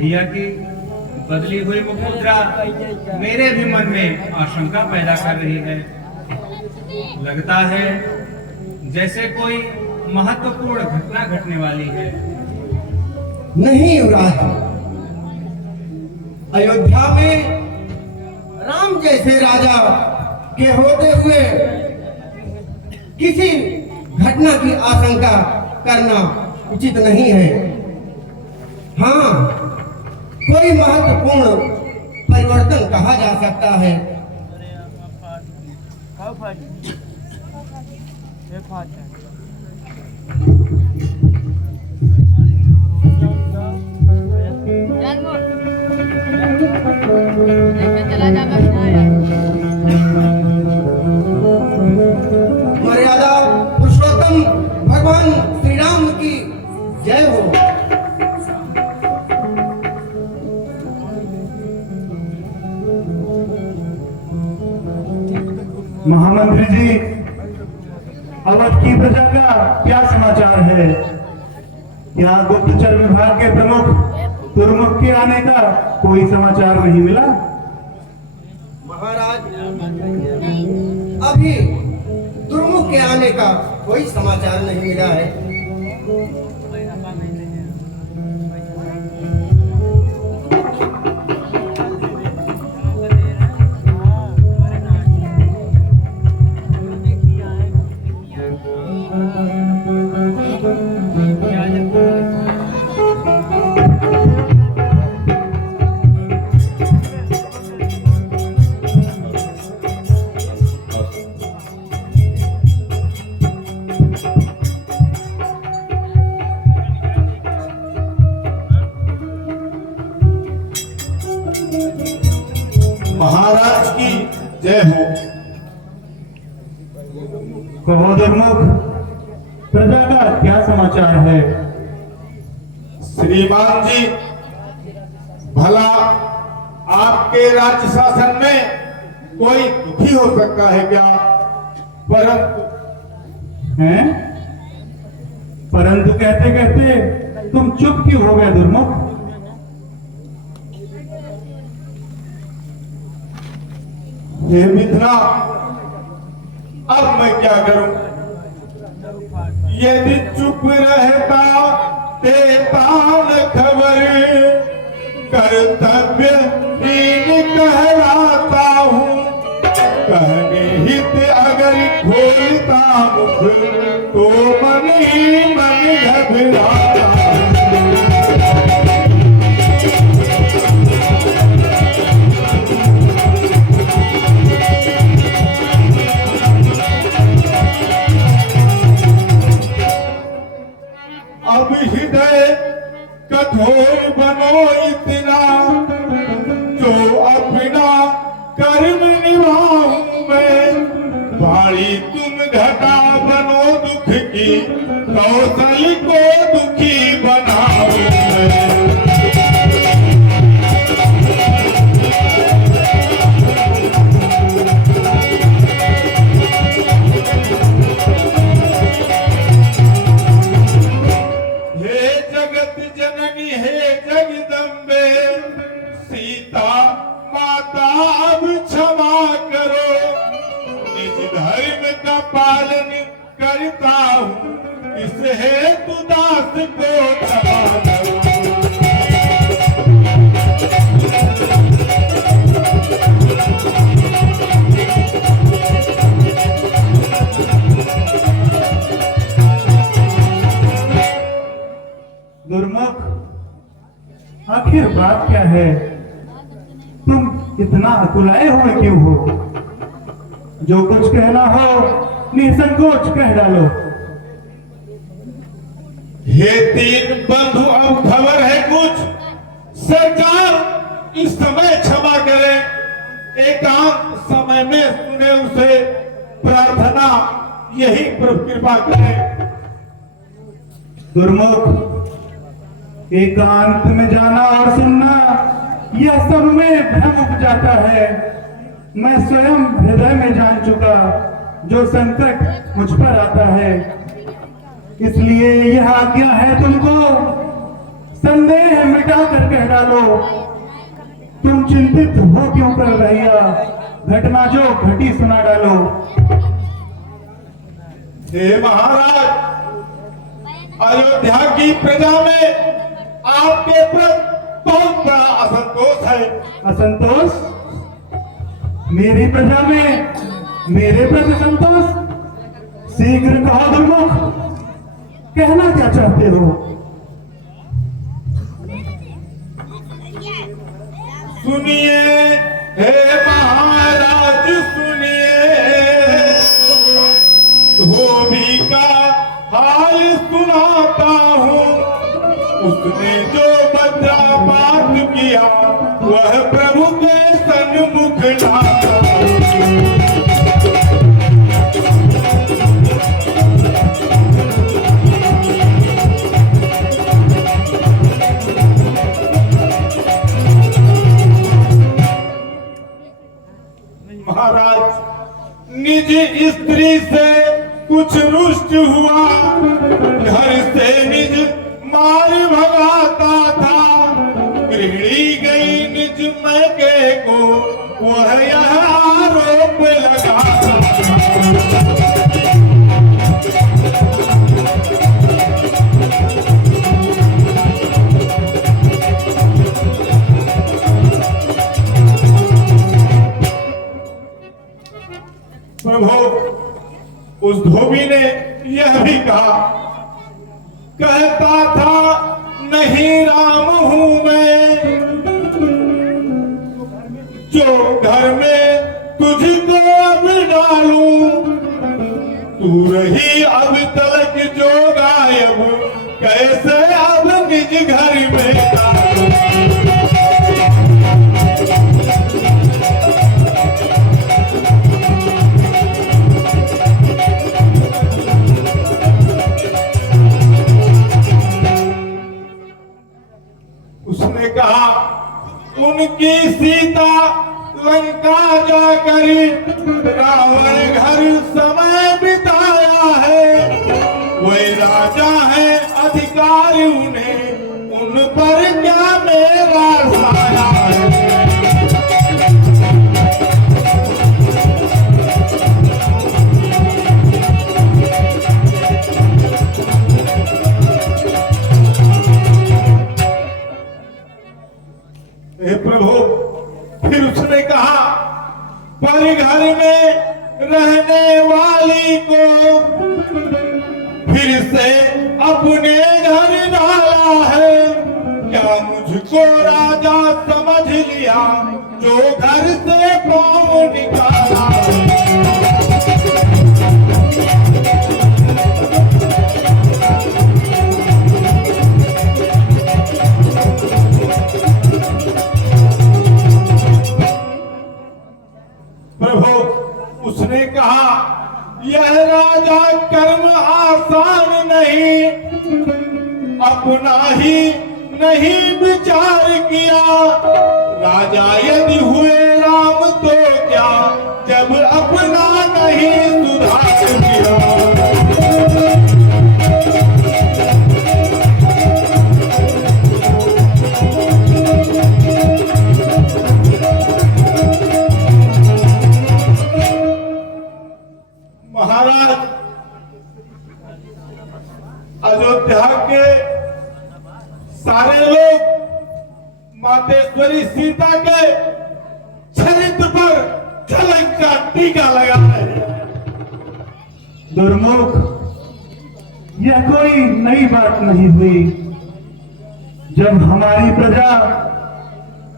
भैया की बदली हुई मुद्रा मेरे भी मन में आशंका पैदा कर रही है। लगता है जैसे कोई महत्वपूर्ण घटना घटने वाली है। नहीं युवराज, अयोध्या में राम जैसे राजा के होते हुए किसी घटना की आशंका करना उचित नहीं है। हाँ, कोई महत्वपूर्ण परिवर्तन कहा जा सकता है। मर्यादा पुरुषोत्तम भगवान श्री राम की जय हो। महामंत्री जी, अवध की प्रजा का क्या समाचार है? क्या गुप्तचर विभाग के प्रमुख दुर्मुख के आने का कोई समाचार नहीं मिला? महाराज, अभी दुर्मुख के आने का कोई समाचार नहीं मिला है। महाराज की जय हो। कहो दुर्मुख, प्रजा का क्या समाचार है? श्रीमान जी, भला आपके राज्य शासन में कोई दुखी हो सकता है क्या? परंतु कहते कहते तुम चुप क्यों हो गए दुर्मुख? हे मिथिला, अब मैं क्या करूं? यदि चुप रहता देता न खबर, कर्तव्यहीन कहलाता हूं। कहने हित अगर खोलता मुख, तो मन ही मन घबराता। अब हृदय कठोर बनो इतना, जो अपना कर्म निभाऊं मैं। भारी तुम घटा बनो दुख की, कौशल को दुखी बनाऊं मैं। अब क्षमा करो, निज धर्म का पालन करता हूँ। इस हेतु दास को क्षमा करो। दुर्मुख, आखिर बात क्या है? तुम इतना अकुलाए हुए क्यों हो? जो कुछ कहना हो निसंकोच कह डालो। हे तीन बंधु, अब खबर है कुछ? सरकार इस समय क्षमा करे, एकांत समय में सुने उसे प्रार्थना, यही प्रभु कृपा करे। दुर्मुख, एकांत में जाना और सुनना, यह सब में भ्रम उपजाता है। मैं स्वयं हृदय में जान चुका जो संकट मुझ पर आता है। इसलिए यह आज्ञा है तुमको, संदेह मिटा कर कह डालो, तुम चिंतित हो क्यों कर भैया, घटना जो घटी सुना डालो। हे महाराज, अयोध्या की प्रजा में आपके प्रति बहुत बड़ा असंतोष है। असंतोष? मेरी प्रजा में मेरे प्रति संतोष? शीघ्र कहो दुर्मुख, कहना क्या चाहते हो? सुनिए हे महाराज सुनिए, धोबी का हाल सुनाता हूँ। उसने जो वज्रपात किया वह प्रभु के सन्मुख लाता। महाराज, निज स्त्री से कुछ रुष्ट हुआ, घर से निज मार भगाता था। गृहिणी गई निज मैके को, वह यह आरोप लगाता। प्रभु, उस धोबी ने यह भी कहा, कहता था नहीं राम हूं मैं, जो घर में तुझको अब डालूं। तू रही अब तलक जो गायब, कैसे अब निज घर में डालूं। उसने कहा, उनकी सीता लंका जाकर रावण घर समय बिताया है। वे राजा है, अधिकार उन्हें, उन पर क्या मेरा साया है। हे प्रभु, फिर उसने कहा, परिघर में रहने वाली को फिर से अपने घर डाला है। क्या मुझको राजा समझ लिया, जो घर से पाँव निकाला है। प्रभु, उसने कहा, यह राजा कर्म आसान नहीं, अपना ही नहीं विचार किया। राजा यदि हुए राम तो क्या, जब अपना नहीं सुधार किया। महाराज, अयोध्या के सारे लोग मातेश्वरी सीता के चरित्र पर झलक का टीका लगा रहे हैं। दुर्मुख, यह कोई नई बात नहीं हुई। जब हमारी प्रजा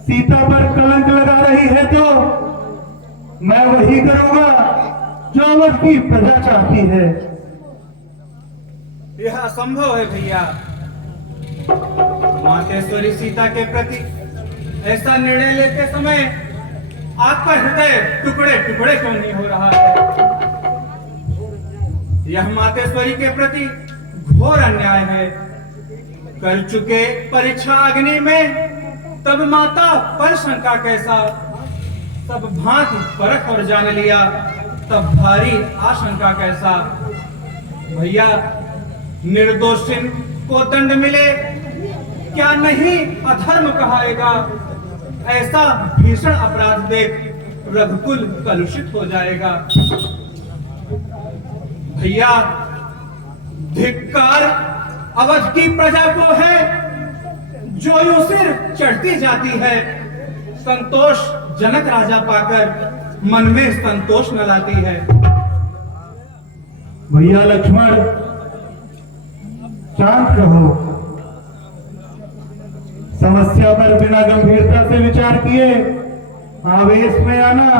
सीता पर कलंक लगा रही है तो मैं वही करूंगा जो अवध की प्रजा चाहती है। यह असंभव है भैया। मातेश्वरी सीता के प्रति ऐसा निर्णय लेते समय आपका हृदय टुकड़े टुकड़े क्यों नहीं हो रहा है? यह मातेश्वरी के प्रति घोर अन्याय है। कर चुके परीक्षा अग्नि में, तब माता पर शंका कैसा। तब भांति परख और जान लिया, तब भारी आशंका कैसा। भैया, निर्दोषिन को दंड मिले क्या नहीं अधर्म कहाएगा। ऐसा भीषण अपराध देख रघुकुल कलुषित हो जाएगा। भैया, धिक्कार अवध की प्रजा को है जो यूं सिर चढ़ती जाती है, संतोष जनक राजा पाकर मन में संतोष न लाती है। भैया लक्ष्मण, शांत रहो। समस्या पर बिना गंभीरता से विचार किए आवेश में आना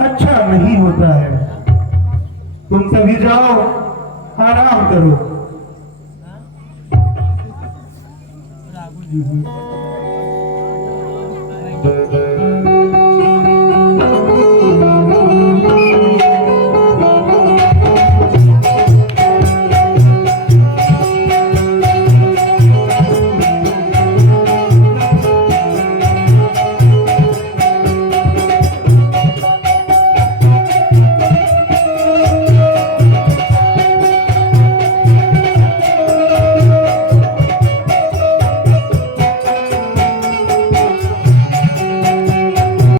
अच्छा नहीं होता है। तुम सभी जाओ, आराम करो। Thank you.